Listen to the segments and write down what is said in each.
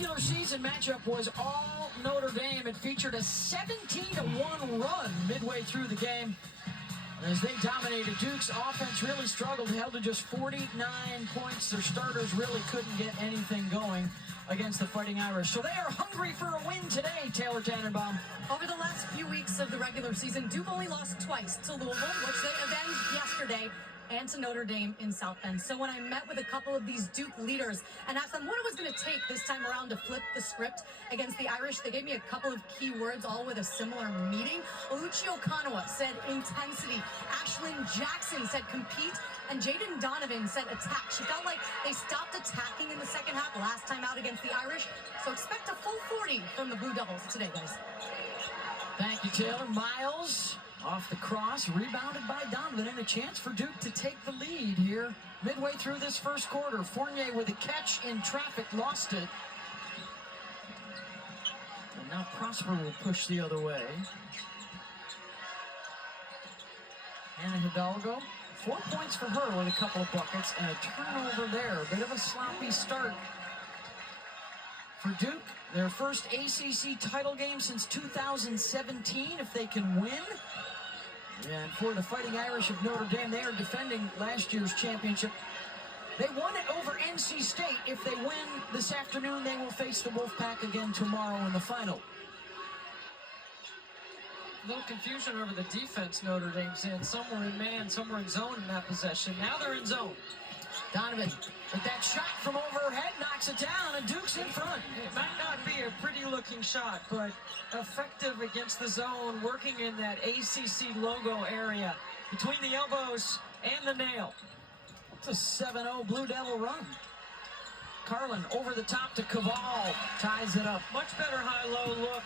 regular season matchup was all Notre Dame. It featured a 17-1 run midway through the game. As they dominated, Duke's offense really struggled, held to just 49 points. Their starters really couldn't get anything going against the Fighting Irish. So they are hungry for a win today, Taylor Tannenbaum. Over the last few weeks of the regular season, Duke only lost twice to Louisville, which they avenged yesterday, and to Notre Dame in South Bend. So when I met with a couple of these Duke leaders and asked them what it was going to take this time around to flip the script against the Irish, they gave me a couple of key words, all with a similar meaning. Lucio Kanoa said intensity. Ashlyn Jackson said compete. And Jaden Donovan said attack. She felt like they stopped attacking in the second half last time out against the Irish. So expect a full 40 from the Blue Devils today, guys. Thank you, Taylor. Miles off the cross, rebounded by Donovan, and a chance for Duke to take the lead here midway through this first quarter. Fournier with a catch in traffic, lost it. And now Prosper will push the other way. Hannah Hidalgo, 4 points for her with a couple of buckets and a turnover there. A bit of a sloppy start for Duke. Their first ACC title game since 2017, if they can win. And for the Fighting Irish of Notre Dame, they are defending last year's championship. They won it over NC State. If they win this afternoon, they will face the Wolfpack again tomorrow in the final. A little confusion over the defense Notre Dame's in. Some were in man, some were in zone in that possession. Now they're in zone. Donovan with that shot from overhead knocks it down, and Duke's in front. It might not be a pretty looking shot, but effective against the zone, working in that ACC logo area between the elbows and the nail. It's a 7-0 Blue Devil run. Carlin over the top to Caval, ties it up. Much better high-low look.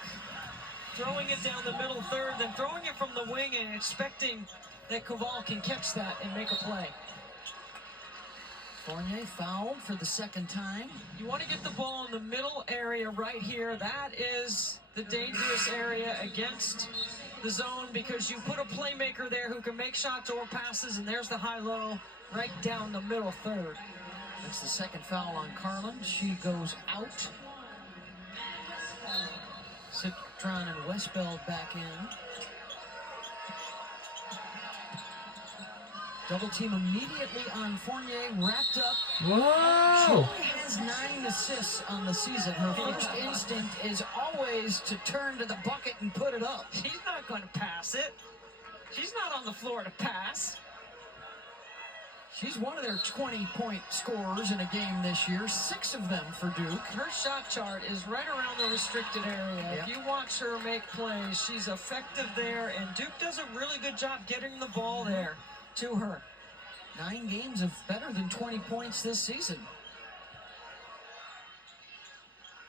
Throwing it down the middle third, then throwing it from the wing and expecting that Caval can catch that and make a play. Fournier fouled for the second time. You want to get the ball in the middle area right here. That is the dangerous area against the zone because you put a playmaker there who can make shots or passes, and there's the high-low right down the middle third. That's the second foul on Carlin. She goes out. Citron and Westbeld back in. Double team immediately on Fournier, wrapped up. Whoa! She only has 9 assists on the season. Her first instinct is always to turn to the bucket and put it up. She's not going to pass it. She's not on the floor to pass. She's one of their 20-point scorers in a game this year, 6 of them for Duke. Her shot chart is right around the restricted area. Yep. If you watch her make plays, she's effective there, and Duke does a really good job getting the ball there to her. 9 games of better than 20 points this season.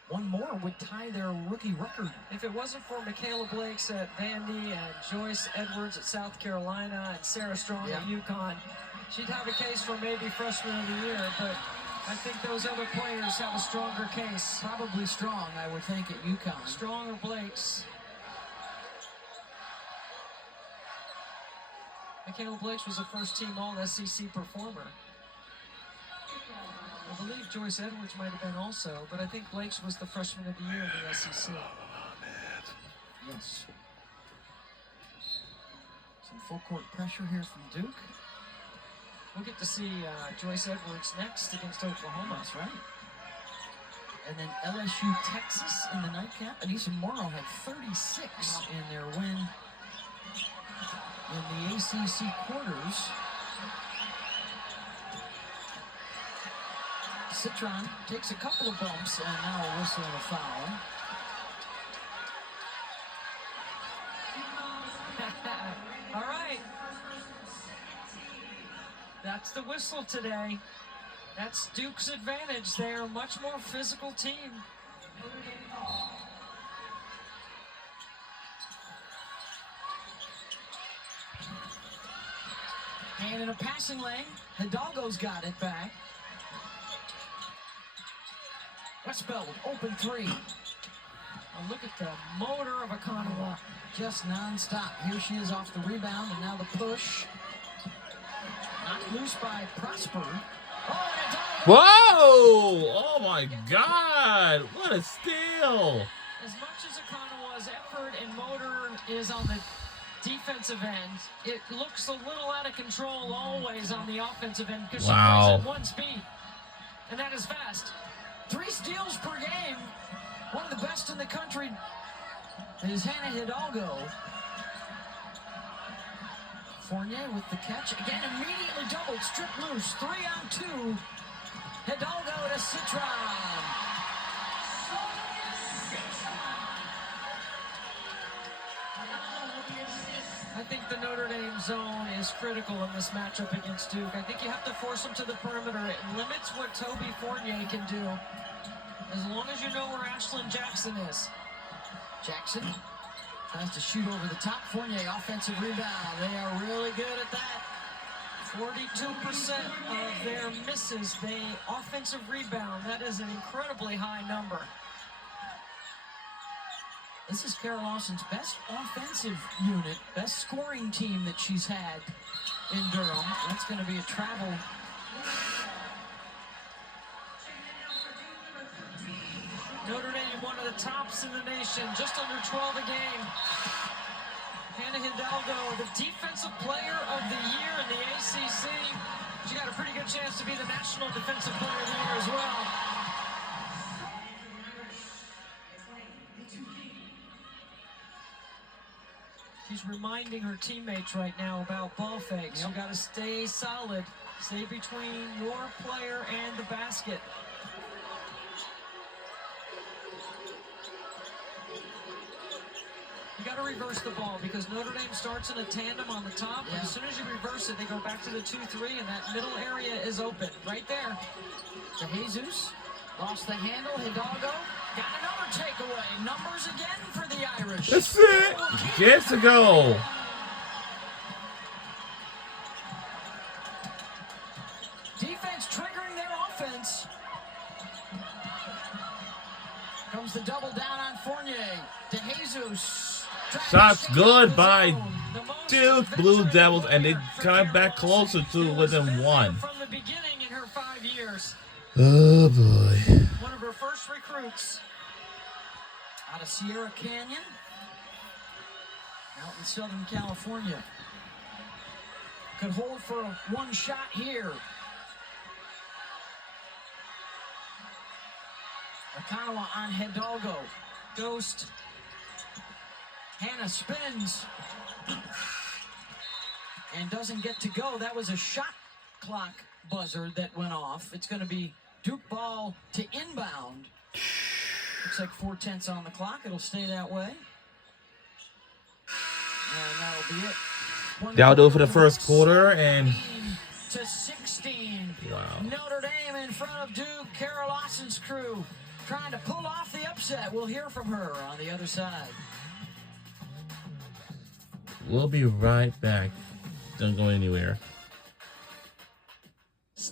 One more would tie their rookie record. If it wasn't for Michaela Blakes at Vandy and Joyce Edwards at South Carolina and Sarah Strong at UConn, she'd have a case for maybe freshman of the year, but I think those other players have a stronger case. Probably Strong, I would think, at UConn. Strong or Blakes. Michaela Blakes was a first-team All-SEC performer. I believe Joyce Edwards might have been also, but I think Blakes was the freshman of the year in the SEC. Yes. Some full-court pressure here from Duke. We'll get to see Joyce Edwards next against Oklahoma. That's right. And then LSU, Texas in the nightcap. Anissa Morrow had 36 in their win in the ACC quarters. Citron takes a couple of bumps and now a whistle and a foul. All right. That's the whistle today. That's Duke's advantage. They're a much more physical team. And in a passing lane, Hidalgo's got it back. Westbeld, open 3. Oh, look at the motor of Akanawa. Just non-stop. Here she is off the rebound, and now the push. Knocked loose by Prosper. Oh, and Hidalgo Whoa! Oh my God! What a steal! As much as Akanawa's effort and motor is on the defensive end, it looks a little out of control always on the offensive end because she plays at one speed, and that is fast. 3 steals per game. One of the best in the country is Hannah Hidalgo. Fournier with the catch. Again, immediately doubled, stripped loose. 3 on 2. Hidalgo to Citron. I think the Notre Dame zone is critical in this matchup against Duke. I think you have to force them to the perimeter. It limits what Toby Fournier can do, as long as you know where Ashlyn Jackson is. Jackson tries to shoot over the top. Fournier, offensive rebound. They are really good at that. 42% of their misses, they offensive rebound. That is an incredibly high number. This is Kara Lawson's best offensive unit, best scoring team that she's had in Durham. That's going to be a travel. Notre Dame, one of the tops in the nation, just under 12 a game. Hannah Hidalgo, the defensive player of the year in the ACC. She got a pretty good chance to be the national defensive player of the year as well. She's reminding her teammates right now about ball fakes. You got to stay solid. Stay between your player and the basket. You got to reverse the ball because Notre Dame starts in a tandem on the top. And as soon as you reverse it, they go back to the 2-3, and that middle area is open right there. To Jesus. Lost the handle. Hidalgo got another takeaway. Numbers again for the Irish. That's it. Gets to go. Defense triggering their offense. Comes the double down on Fournier. De Jesus. Shots good by Duke Blue Devils, and they come back closer to within 1. From the beginning in her 5 years. Oh boy. One of her first recruits. Out of Sierra Canyon. Out in Southern California. Could hold for one shot here. Akanawa on Hidalgo. Ghost. Hannah spins. And doesn't get to go. That was a shot clock buzzer that went off. It's going to be Duke ball to inbound. Looks like 4/10 on the clock. It'll stay that way. And that'll be it. That'll do it for the first quarter, and to 16. Wow. Notre Dame in front of Duke. Kara Lawson's crew trying to pull off the upset. We'll hear from her on the other side. we'll be right back. Don't go anywhere.